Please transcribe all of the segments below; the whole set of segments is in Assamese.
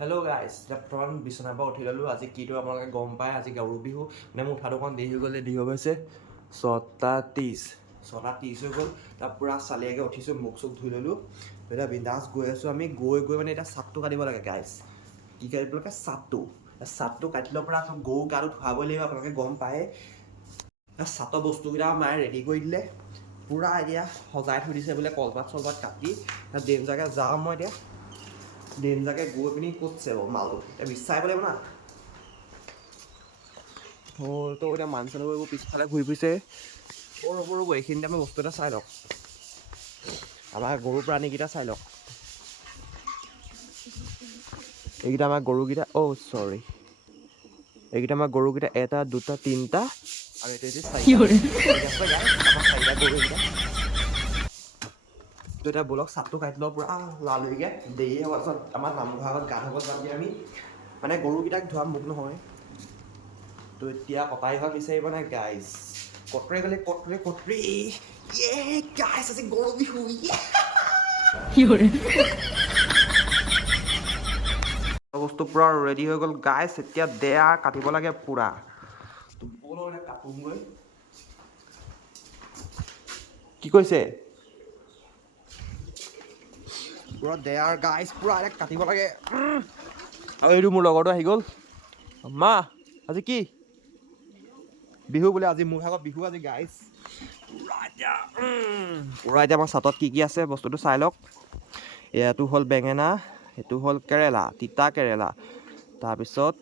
হেল্ল' গাইজ বৰ্তমান বিচনাৰ পৰা উঠি ল'লোঁ আজি কিটো আপোনালোকে গম পায় আজি গৰু বিহু মানে মোৰ উঠাটো অকণ দেৰি হৈ গ'লে দেৰি হৈ গৈছে 6:30 হৈ গ'ল তাৰ পূৰা চালিয়াকৈ উঠিছোঁ মুখ চুখ ধুই ল'লোঁ এতিয়া বিন্দাছ গৈ আছোঁ আমি গৈ মানে এতিয়া চাটটো কাটিব লাগে গাইজ কি কাটিব লাগে চাটটো কাটি লোৱাৰ পৰা গৰু গাটো ধুৱাবই লাগিব আপোনালোকে গম পায় চাটৰ বস্তুকেইটা মায়ে ৰেডি কৰি দিলে পূৰা এতিয়া সজাই থৈ দিছে বোলে কলপাত চলপাত কাটি দেউজাকৈ যাওঁ মই এতিয়া দেউজাকৈ গৈ পিনি ক'ত চাব মালটো এতিয়া বিচাৰিব লাগিব না তো এতিয়া মানুহ চানুহ এইবোৰ পিছফালে ঘূৰি ফুৰিছে ৰ'ব এইখিনিতে আমি বস্তু এটা চাই লওক আমাৰ গৰু প্ৰাণীকেইটা চাই লওক এইকেইটা আমাৰ গৰুকেইটা চৰি এইকেইটা আমাৰ গৰুকেইটা 1 2 3টা আৰু এইটো চাৰিটা গৰুকেইটা তো এতিয়া ব'লক চাটটো কাটি লওঁ পূৰা লালুৰিকৈ দেৰি হোৱাৰ পাছত আমাৰ নামঘৰ আগত গা ধুব যাম আমি মানে গৰুকেইটাক ধোৱা মোক নহয় তো এতিয়া কটাৰী হোৱা বিচাৰিব নাই গাইজ কটৰে গ'লে কটৰে গাইজ আজি গৰু বিহু বস্তু পূৰা ৰেডি হৈ গ'ল গাইজ এতিয়া দেয়া কাটিব লাগে পূৰা তো ব'লক এতিয়া কাটোগৈ কি কৈছে পূৰা দেয়াৰ গাইজ পূৰা কাটিব লাগে আৰু এইটো মোৰ লগৰটো আহি গ'ল মা আজি কি বিহু বোলে আজি মোৰ ভাগত বিহু আজি গাইজ পূৰা এতিয়া আমাৰ চাটত কি আছে বস্তুটো চাই লওক এইটো হ'ল বেঙেনা এইটো হ'ল কেৰেলা তিতা কেৰেলা তাৰপিছত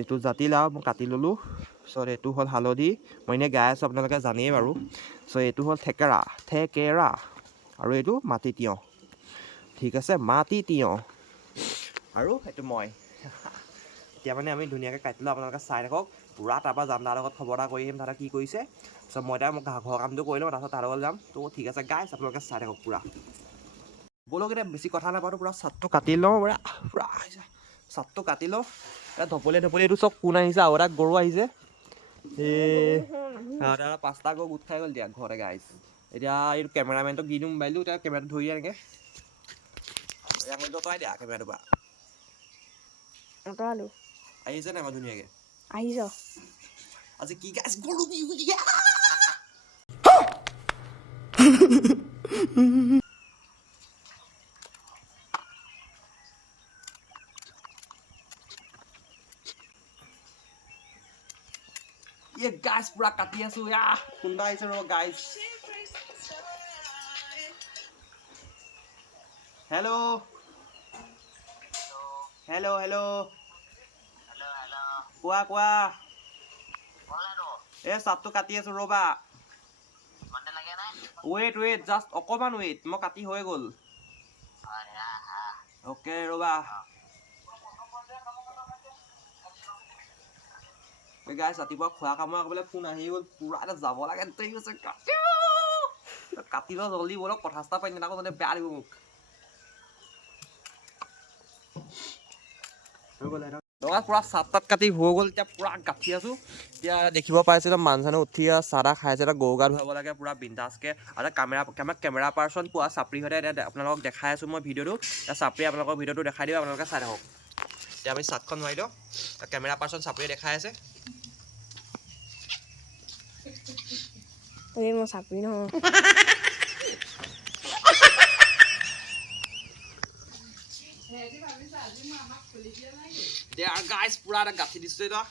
এইটো জাতিলাও মই কাটি ল'লোঁ তাৰপিছত এইটো হ'ল হালধি মই এনেই গাই আছোঁ আপোনালোকে জানেই বাৰু চ' এইটো হ'ল থেকেৰা আৰু এইটো মাটি তিয়ঁহ ঠিক আছে মাটি তিয়ঁহ আৰু সেইটো মই এতিয়া মানে আমি ধুনীয়াকৈ কাটি লওঁ আপোনালোকে চাই থাকক পূৰা তাৰপৰা যাম তাৰ লগত খবৰ এটা কৰি আহিম তাতে কি কৰিছে তাৰপিছত মই এতিয়া মোক ঘৰৰ কামটো কৰি লওঁ তাৰপিছত তাৰ লগত যাম তো ঠিক আছে গাইজ আপোনালোকে চাই থাকক পূৰা ব'লক এতিয়া বেছি কথা নাপাতো পূৰা চাটটো কাটি লওঁ পূৰা চাটটো কাটি লওঁ এতিয়া ধপলিয়াই এইটো চব কোন আহিছে আৰু এটা গৰু আহিছে এই 5টা গৰু গোট খাই গ'ল দিয়া ঘৰতে গাইজ এতিয়া এইটো কেমেৰামেনটোক দি দিওঁ মোবাইলটো এতিয়া কেমেৰাটো ধৰি দিয়া এনেকৈ আতৰাই দিয়া কেমেৰাটোৰ পৰা আঁতৰালোঁ আহিছে নাই মই ধুনীয়াকৈ আহিছ আজি কি গাইজ গৰু বিহু গাইজ পূৰা কাটি আছো খুন্দা আহিছে ৰ গাইজ হেল্ল' কোৱা এই চাটটো কাটি আছো ৰ'বা ৱেইট জাষ্ট অকণমান ৱেইট মই কাটি হৈ গ'ল অ'কে ৰ'বা গাইজ ৰাতিপুৱা খোৱা কামত ক'বলৈ ফোন আহি গ'ল পূৰা এটা যাব লাগে দেৰি হৈছে কাটি লওঁ জল্দি ব'লক কথা চথা পাই নাথাকোঁ যাতে বেয়া লাগিব মোক পূৰা চাট তাত কাটি হৈ গ'ল এতিয়া পূৰা গাঁঠি আছোঁ এতিয়া দেখিব পাইছোঁ মানুহ চানুহ উঠি চাহ তাহ খাইছে এতিয়া গৰু গা ধুৱাব লাগে পূৰা বিন্দাছকৈ আৰু কেমেৰা পাৰ্চন পোৱা চাপৰি সৈতে এতিয়া আপোনালোকক দেখাই আছোঁ মই ভিডিঅ'টো এতিয়া চাপৰি আপোনালোকৰ ভিডিঅ'টো দেখাই দিওঁ আপোনালোকে চাই থাকক এতিয়া আমি চাটখন মাৰি দিওঁ কেমেৰা পাৰ্চন চাপৰিয়ে দেখাই আছে মই চাপৰি নহয় গাইজ পূৰা এটা গাঁঠি দিছোঁ এতিয়া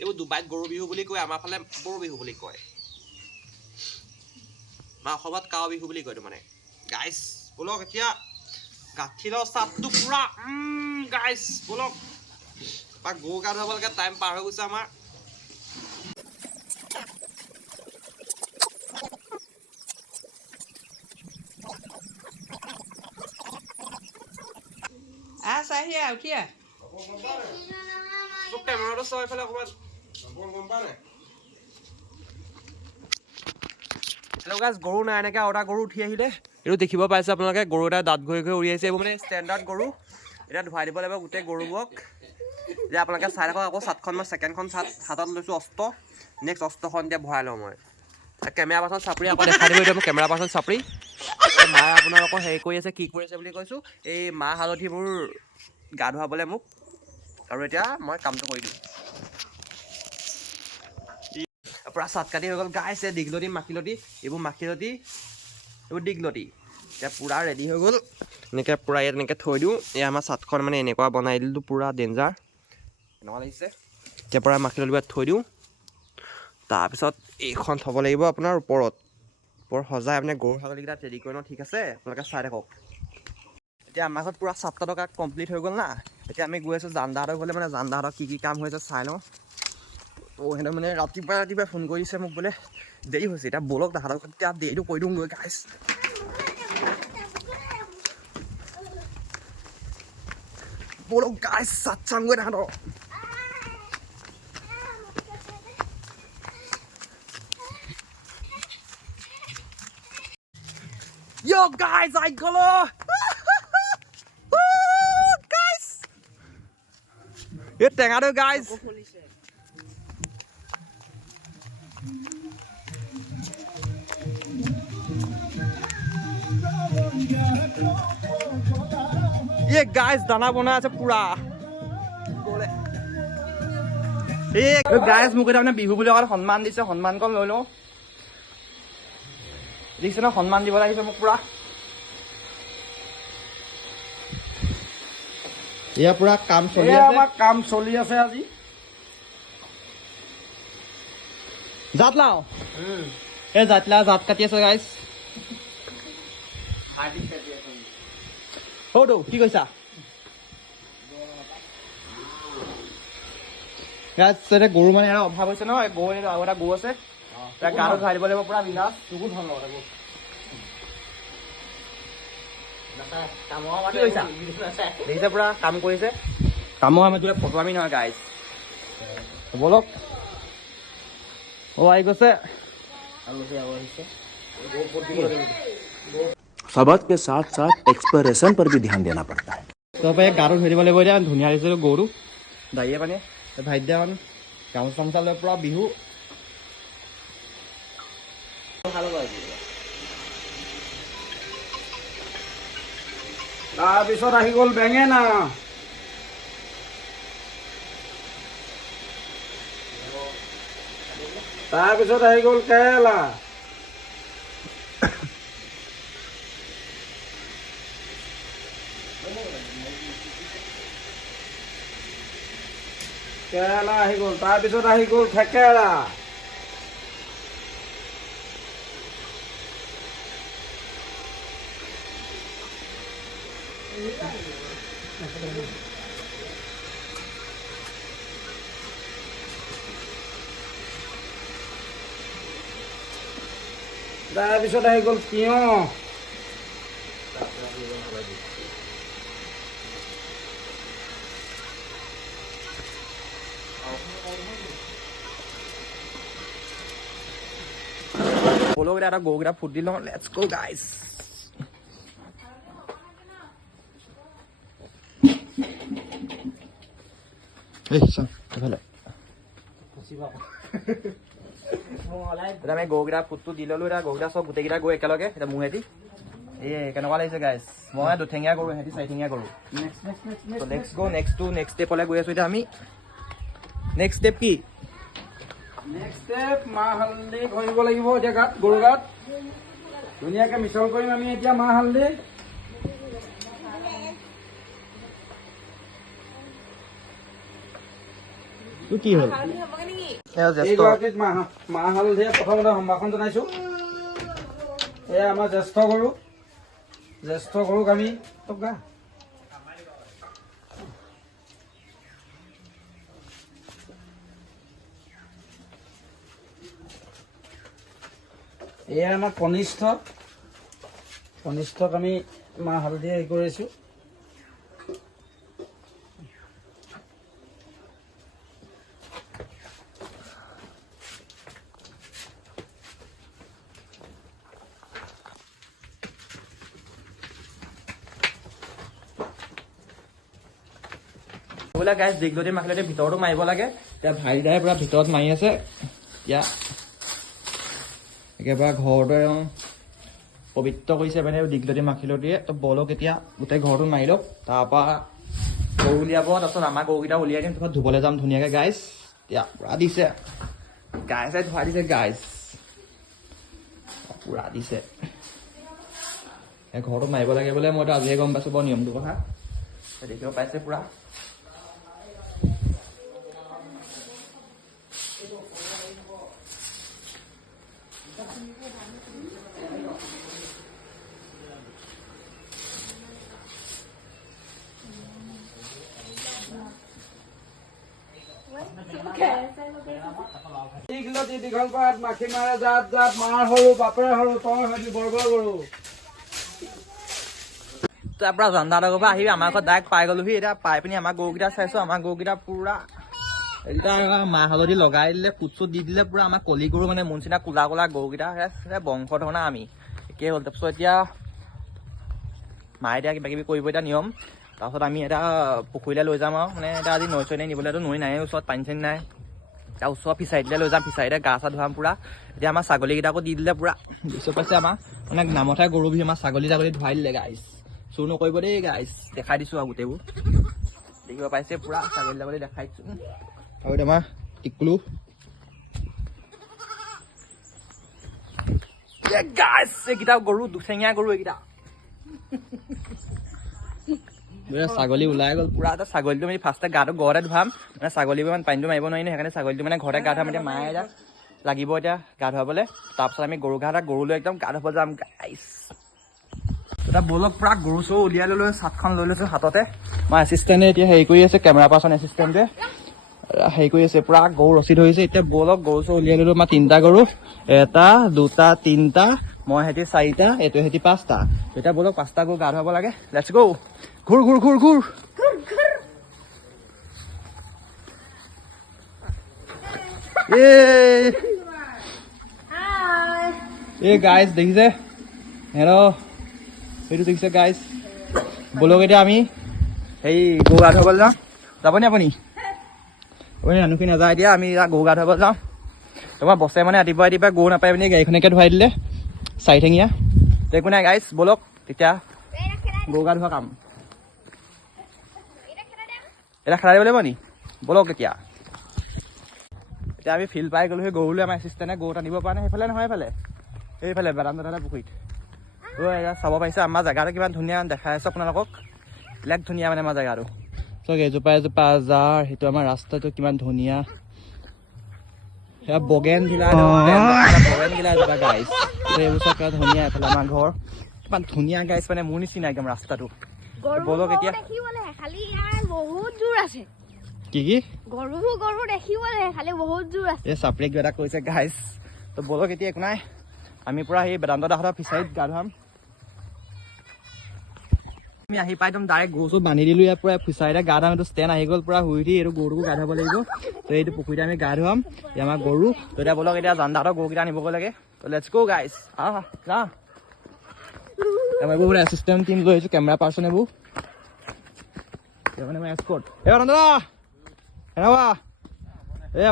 এইবোৰ ডুবাইত গৰু বিহু বুলি কয় আমাৰ ফালে গৰু বিহু বুলি কয় বা অসমত কাও বিহু বুলি কয় মানে গাইজ ব'লক এতিয়া গাঁঠি লওঁ চাটটো পূৰা গাইজ ব'লক বা গৰু গা ধুৱাব লাগে টাইম পাৰ হৈ গৈছে আমাৰ কেমেৰাটো চাই পেলাই অকণমান হেল্ল' গাইজ গৰু নাই এনেকৈ আৰু এটা গৰু উঠি আহিলে এইটো দেখিব পাইছে আপোনালোকে গৰু এটা দাঁত ঘঁহি উৰি আহিছে এইবোৰ মানে ষ্টেণ্ডাৰ্ড গৰু এতিয়া ধুৱাই দিব লাগিব গোটেই গৰুবোৰক এতিয়া আপোনালোকে চাই থাকক আকৌ চাটখন মই ছেকেণ্ডখন চাট হাতত লৈছোঁ অস্ত্ৰ নেক্সট অস্ত্ৰখন এতিয়া ভৰাই লওঁ মই কেমেৰা পাৰ্চন চাপৰি আকৌ দেখাই দিব এতিয়া মোৰ কেমেৰা পাৰ্চন চাপৰি মায়ে আপোনালোকক হেৰি কৰি আছে, কি কৰি আছে বুলি কৈছোঁ, এই মাহ হালধিবোৰ গা ধুৱাবলৈ মোক, আৰু এতিয়া মই কামটো কৰি দিওঁ। পূৰা চাট কাটি হৈ গ'ল গাইছে, দীঘলতি মাখিলতি, এইবোৰ মাখিলতি, এইবোৰ দীঘলতি, এতিয়া পূৰা ৰেডি হৈ গ'ল। এনেকৈ পূৰা ইয়াত এনেকৈ থৈ দিওঁ। এই আমাৰ চাটখন মানে এনেকুৱা বনাই দিলোঁ, পূৰা ডেঞ্জাৰ, এনেকুৱা লাগিছে। এতিয়া পূৰা মাখিলতিবোৰ থৈ দিওঁ। তাৰপিছত এইখন থ'ব লাগিব আপোনাৰ ওপৰত সজাই মানে গৰু ছাগলীকেইটা ৰেডি কৰি লওঁ, ঠিক আছে? আপোনালোকে চাই থাকক। এতিয়া আমাৰ ঘৰত পূৰা চাটটা টকা কমপ্লিট হৈ গ'ল না। এতিয়া আমি গৈ আছোঁ জানদাহঁতৰ ঘৰলৈ, মানে জানদাহঁতৰ কি কাম হৈ আছে চাই লওঁ। ত' সিহঁতে মানে ৰাতিপুৱাই ফোন কৰি দিছে মোক, বোলে দেৰি হৈছে। এতিয়া ব'লক তাহাঁতৰ ঘৰত এতিয়া দেৰিটো কৰি দিওঁগৈ গাইছ। ব'লক গাইছ, চাট চামগৈ তাহাঁতৰ। Yo guys, I golo! Guys! ये टेंगा दो guys. ये guys दाना बना আছে পুরা। এই গাইজ মোক এটা মানে বিহু বুলি অকল সন্মান দিছে, সন্মানকণ লৈ লওঁ। দেখিছে ন, সন্মান দিব লাগিছে মোক পুৰা। এয়া পুৰা কাম চলি আছে, আমাৰ কাম চলি আছে আজি। জাত লাও এই জাত কাটি আছে গাইজ। সৌটো কি কৈছা? গৰু মানে এটা অভাৱ হৈছে ন, গৰু আৰু এটা গৰু আছে, গাটো ধুৱাই দিব লাগিব পুৰা বিন্দাছ। দেখিছে পুৰা কাম কৰিছে, কামৰ আমি ফটো আমি নহয় গাইজ। বলক আহি গৈছে। शब्द के साथ साथ एक्सप्रेशन पर भी ध्यान देना पड़ता है। তাৰপৰা গাটো ধুই দিব লাগিব এতিয়া, ধুনীয়া হৈছে গৰু দাইয়ে পানী ভাই দিয়া মানে গামোচা চামোচা লৈ পুৰা বিহু। তাৰপিছত আহি গ'ল বেঙেনা, তাৰপিছত আহি গ'ল কেৰেলা, আহি গ'ল, তাৰপিছত আহি গ'ল থেকেৰা, তাৰপিছত আহি গ'ল তিয়ঁহ, বলক এটা গৰুকেইটা ফুট দি লওঁ। Let's go guys. আমি গৰুকেইটা ফুটটো দি ললো। এতিয়া গৰুকেইটা চব গোটেইকেইটা গৈ একেলগে এতিয়া মোহেদি কেনেকুৱা লাগিছে গাইজ? মই দুঠেঙীয়া গৰু, সিহঁতি চাৰিঠেঙীয়া গৰু। নেক্সট গো, নেক্সট ষ্টেপলৈ গৈ আছো এতিয়া আমি। নেক্সট ষ্টেপ কি? নেক্সট ষ্টেপ মাহ হালধি ঘঁহিব লাগিব এতিয়া গাত, গৰু গাত ধুনীয়াকৈ মিছল কৰিম আমি এতিয়া মাহ হালধি। কি হ'ল? এইগৰাকীক মাহ হালধিৰে প্ৰথমতে সম্ভাষণ জনাইছো। এয়া আমাৰ জ্যেষ্ঠ গৰুক আমি টকা এয়া আমাৰ কনিষ্ঠক আমি মাহ হালধি হেৰি কৰিছোঁ। বোলে গাইজ দীঘলতি মাখিলতি ভিতৰতো মাৰিব লাগে। এতিয়া ভাইদাই পুৰা ভিতৰত মাৰি আছে। এতিয়া একেবাৰে ঘৰতে পবিত্ৰ কৰিছে মানে দীঘলতি মাখিলতিয়ে। তো বলক এতিয়া গোটেই ঘৰটো মাৰি লওক, তাৰপৰা গৰু উলিয়াব, তাৰপিছত আমাৰ গৰুকেইটা উলিয়াই দিম, তাৰপিছত ধুবলৈ যাম ধুনীয়াকৈ গাইজ। এতিয়া পুৰা দিছে গাইছে, ধুৱাই দিছে গাইজ, পুৰা দিছে। ঘৰটো মাৰিব লাগে বোলে, মইতো আজিয়ে গম পাইছোঁ বাৰু নিয়মটোৰ কথা। দেখিব পাইছে পুৰা। দীঘলতি দীঘল পাত মাখি মাৰে জাত জাত, মাৰ সৰু বাপেৰে সৰু তই হবি বৰ্গৰ গৰু। তাৰ পৰা জানদাৰ পৰা আহি আমাৰ ঘৰত ডাইৰেক্ট পাই গ'লোহি। এতিয়া পাই পিনি আমাৰ গৰুকেইটা চাইছোঁ, আমাৰ গৰুকেইটা পুৰা এইকেইটা মাহ হালধি লগাই দিলে, ফুট চুট দি দিলে, পুৰা আমাৰ কলি গৰু মানে মোৰ নিচিনা কোলা কোলা গৰুকেইটা বংশধৰ না আমি একেই হ'ল। তাৰপিছত এতিয়া মায়ে এতিয়া কিবা কিবি কৰিব এতিয়া নিয়ম, তাৰপিছত আমি এটা পুখুৰীলৈ লৈ যাম আৰু মানে এতিয়া আজি নৈ চৈ নিবলৈতো নৈ নাই ওচৰত, পানী চানী নাই। তাৰ ওচৰৰ ফিচাৰীলৈ লৈ যাম, ফিচাৰীতে গা চা ধুৱাম পুৰা। এতিয়া আমাৰ ছাগলীকেইটাকো দি দিলে পুৰা, বুজি পাইছে আমাৰ মানে নামতহে গৰু বিহু, আমাৰ ছাগলী ধুৱাই দিলে গাইজ। চুৰ নকৰিব দেই গাইজ, দেখাই দিছোঁ আৰু গোটেইবোৰ দেখিব পাইছে পুৰা ছাগলী দেখাই দিছোঁ। আৰু এতিয়া আমাৰ টিকলু গাইজ, এইকেইটা গৰু দুঠেঙীয়া গৰু এইকেইটা। ছাগলী ওলাই গ'ল পুৰা। এটা ছাগলীটো মানে ফাৰ্ষ্টে গাটো ঘৰতে ধুৱাম, মানে ছাগলীবোৰ ইমান পানীটো মাৰিব নোৱাৰি ন, সেইকাৰণে ছাগলীটো মানে ঘৰতে গা ধুৱাম। এতিয়া মায়ে এতিয়া লাগিব এতিয়া গা ধুৱাবলৈ, তাৰপিছত আমি গৰু লৈ একদম গা ধুব যাম গাইজ। এতিয়া বলক পুৰা গৰু চৰু উলিয়াই ল'লো, চাটখন লৈ লৈছোঁ হাততে। মই এছিষ্টেণ্টে এতিয়া হেৰি কৰি আছে, কেমেৰা পাৰ্চন এছিষ্টেণ্টে হেৰি কৰি আছে, পুৰা গৰু ৰচি ধৰিছে। এতিয়া বলক গৰু চৰু উলিয়াই ল'লো। আমাৰ 3টা গৰু, 1 2 3টা, মই সেতি 4টা, এইটো সেতি 5টা। এতিয়া বলক 5টা গৰু গা ধুৱাব লাগে, লেটছ গো। ঘূৰ ঘূৰ ঘূৰ ঘূৰ এই গাইজ দেখিছে হেল্ল', এইটো দেখিছে গাইজ। বলক এতিয়া আমি সেই গৰু গা ধুৱাবলৈ যাওঁ, যাবনি আপুনি? আপুনি মানুহখিনি নাযায়। এতিয়া আমি গৰু গা ধুৱাবলৈ যাওঁ। তোমাৰ বছে মানে ৰাতিপুৱা গৰু নাপাই পিনি গাড়ীখনকে ধুৱাই দিলে 4 ঠেঙীয়া। একো নাই গাইজ, বলক তেতিয়া গৰু গা ধোৱা কাম এটা খেলাই দিব লাগিব নি? বলক এতিয়া আমি ফিল্ড পাই গ'লো। সেই গৰুলৈ আমাৰ এছিষ্টেণ্টে গৰু টানিব পৰা নাই, সেইফালে নহয়, এইফালে বেদান্ত পুখুৰীত। চাব পাৰিছে আমাৰ জেগাটো কিমান ধুনীয়া দেখাই আছোঁ আপোনালোকক, ব্লেক ধুনীয়া মানে আমাৰ জেগাটো। চক এজোপা আজাৰ, সেইটো আমাৰ ৰাস্তাটো কিমান ধুনীয়া। সেয়া বগেন ভিলা এজোপা গাইজ, এইবোৰ চব কিমান ধুনীয়া। এইফালে আমাৰ ঘৰ কিমান ধুনীয়া গাইজ, মানে মোৰ নিচিনা একদম ৰাস্তাটো। বলক এতিয়া বহুত জোৰ আছে। কি গৰু দেখিবলৈ খালি বহুত জোৰ আছে। এই চাপৰি কিবা এটা কৈছে গাইজ। তো বলক এতিয়া একো নাই, আমি পুৰা সেই বেদান্ত দাহঁতৰ ফিচাৰীত গা ধুৱাম। আমি আহি পাই একদম ডাইৰেক্ট গৰু চৰু বান্ধি দিলোঁ। ইয়াত পুৰা ফিচাৰীতে গা ধুৱাম। এইটো ষ্টেণ্ড আহি গ'ল, পুৰা শুই উঠি এইটো গৰুটোকো গা ধুৱাব লাগিব। তো এইটো পুখুৰীতে আমি গা ধুৱাম, এই আমাৰ গৰু। তো এতিয়া বলক এতিয়া জানদাহঁতৰ গৰুকেইটা আনিবগৈ লাগে। তো লেটছ গো গাইজ, যাওঁ। এইবোৰ এছিষ্টেণ্ট টিম লৈ আহিছোঁ, কেমেৰা পাৰ্চন এইবোৰ মানে মই এস্কৰ্ট। এই বেদান্ত দা এনেকুৱা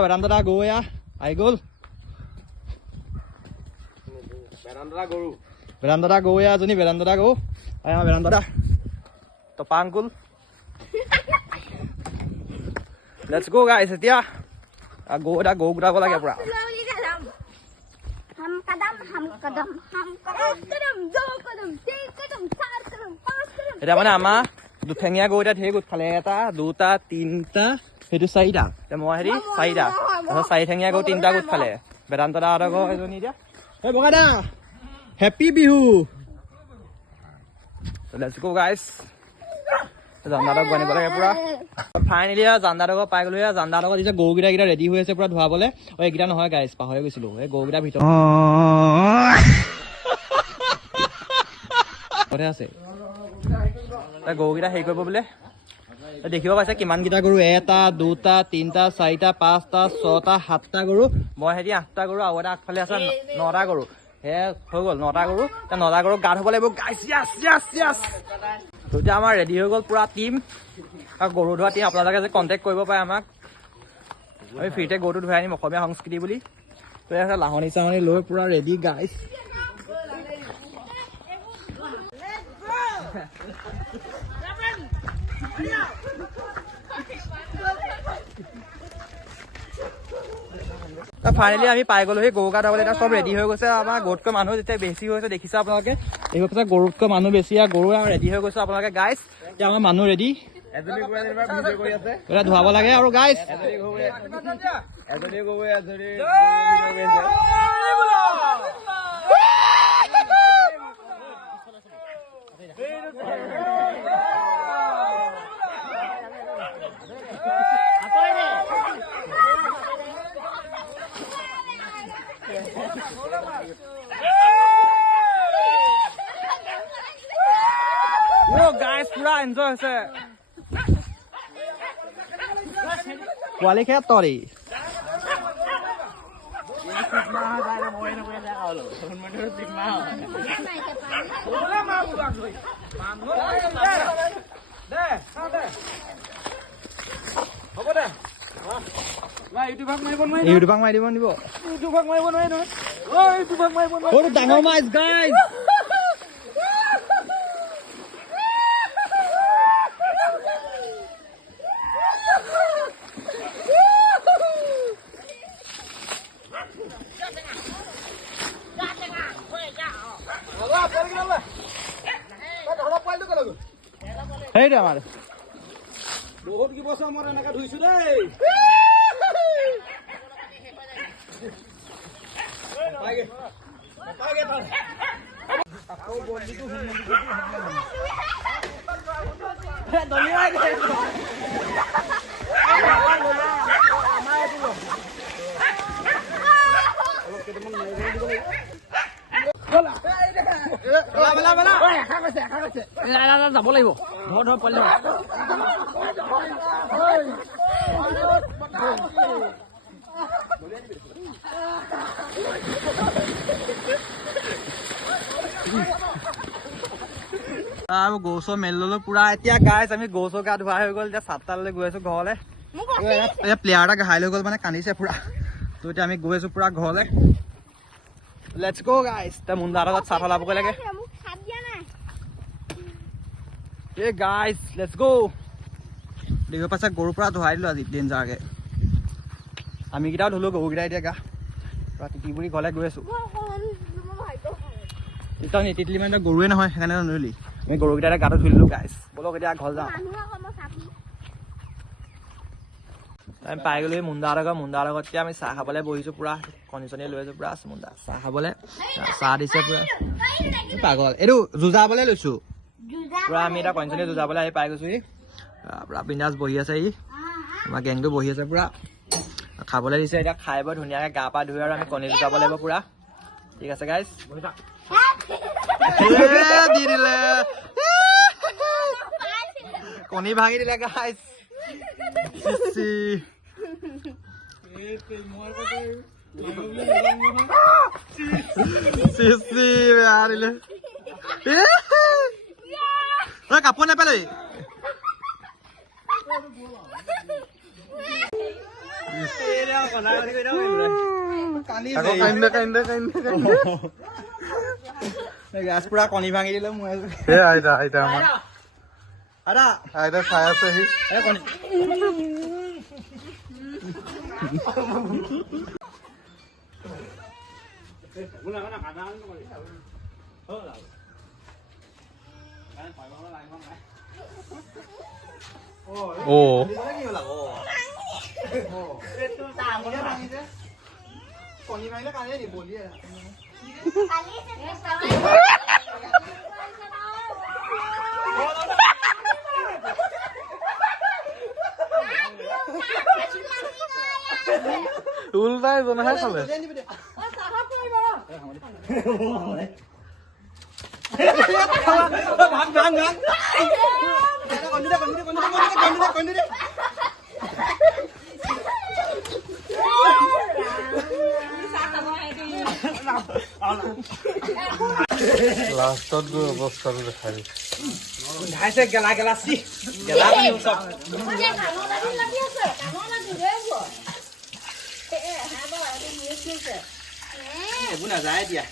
বেদান্ত দা গৰু এয়া আহি গ'ল। বেদান্ত দা গৰু এয়া এজনী, বেদান্ত দা গৰু বেদান্ত দা টপা আংকুল। Let's go guys. এতিয়া গৰু গোটাব লাগে পুৰা। এতিয়া মানে আমাৰ দুঠেঙীয়া গৰু এতিয়া ধেৰ গোট খালে, 1 2 3টা, সেইটো 4টা, মই হেৰি 4টা, তাৰপিছত 4 ঠেঙীয়া গৰু 3টা গোট খালে। বেদান্ত দাহঁতৰ ঘৰ এজনী। এতিয়া এই বগা the happy Bihu. Let's go guys, জানদাহঁতক গৈ আনিব লাগে পুৰা। ফাইনেলি জানদাহঁতক পাই গ'লো। জানদাহঁতক এতিয়া গৰুকেইটা ৰেডি হৈ আছে পুৰা ধুৱাবলৈ। এইকেইটা নহয় গাইজ, পাহৰি গৈছিলোঁ, এই গৰুকেইটাৰ ভিতৰত আছে গৰুকেইটা হেৰি কৰিব বোলে। দেখিব পাইছে কিমানকেইটা গৰু, 1 2 3 4 5 6 7টা গৰু, মই সেহেঁতি 8টা গৰু, আৰু এটা আগফালে আছে 9টা গৰু। সেয়া হৈ গ'ল 9টা গৰু। 9টা গৰু গা ধুব লাগিব গাইজ। এতিয়া আমাৰ ৰেডি হৈ গ'ল পুৰা টিম, আৰু গৰু ধোৱা টিম। আপোনালোকে যে কণ্টেক্ট কৰিব পাৰে আমাক, আমি ফ্ৰীতে গৰুটো ধুৱাই আনিম, অসমীয়া সংস্কৃতি বুলি। তো লাহনি চাহনি লৈ পুৰা ৰেডি গাইজ। ফাইনেলি আমি পাই গ'লো সেই গৰু গা ধুবলৈ এতিয়া চব ৰেডি হৈ গৈছে আমাৰ গৰুতকৈ মানুহ যেতিয়া বেছি হৈছে দেখিছে আপোনালোকে এইবোৰ পিছত গৰুতকৈ মানুহ বেছি আৰু গৰু ৰেডি হৈ গৈছে আপোনালোকে গাইছ এতিয়া আমাৰ মানুহ ৰেডি এতিয়া ধুৱাব লাগে আৰু গাইছ গাইছ পুৰা এনজয় হৈছে পোৱালি খেত তৰি ইউটিউবক মাৰি দিব নিব ডাঙৰ মাছ গাইছ সেইটো আমাৰ বহুত কি বছৰ মই এনেকে ধুইছো দেই যাব লাগিব ধৰ ধৰ পোৱালি আৰু গৰু চৌ মেলি ললো পুৰা এতিয়া গাইছ আমি গৰু চৌ গা ধোৱা হৈ গ'ল এতিয়া 7টালৈ গৈ আছো ঘৰলৈ এতিয়া প্লেয়াৰ এটা ঘাই লৈ গ'ল মানে কান্দিছে পুৰা তো এতিয়া আমি গৈ আছো পুৰা ঘৰলৈ লেটছ গো গাইছ এতিয়া মুণ্ডাৰ লগত চাহ লাবগৈ লাগে এই গাইছ লেটছ গো দেখিব পাইছে গৰুৰ পৰা ধুৱাই দিলো আজি ডেঞ্জাৰকে আমি কেইটাও ধুলো গৰুকেইটা এতিয়া গা পুৰা তিতি বুঢ়ী ঘৰলৈ গৈ আছো তেতিয়া নিতিতলি মানে গৰুৱে নহয় সেইকাৰণে নধুলি আমি গৰুকেইটা গাটো ধুই দিলো গাইছ বলক এতিয়া ঘৰ যাওঁ আমি পাই গ'লো মুণ্ডাৰ লগত এতিয়া আমি চাহ খাবলৈ বহিছো পুৰা কণী চনী লৈ আছো পুৰা মুণ্ডা চাহ খাবলৈ চাহ দিছে পুৰা পাগল এইটো যুঁজাবলৈ লৈছো পুৰা আমি এতিয়া কণী চনী যুঁজাবলৈ আহি পাই গৈছো পুৰা বিন্দাছ বহি আছে আমাৰ গেংটো বহি আছে পুৰা খাবলৈ দিছে এতিয়া খাই বৈ ধুনীয়াকৈ গা পা ধুই আৰু আমি কণী যুঁজাব লাগিব পুৰা ঠিক আছে গাইছ দি দিলে কণী ভাঙি দিলে গাইছ কাপোৰ নেপেলাবি গাছ পুৰা কণী ভাঙি দিলে মই চাই আছেহি কণী ভাঙিলে কানে নি বলিয়ে উল্টাই জনাহে খালে লাষ্টত গৈ অৱস্থাটো দেখাই দিছে গেলা গেলা চি গেলা এইবোৰ নাযায় এতিয়া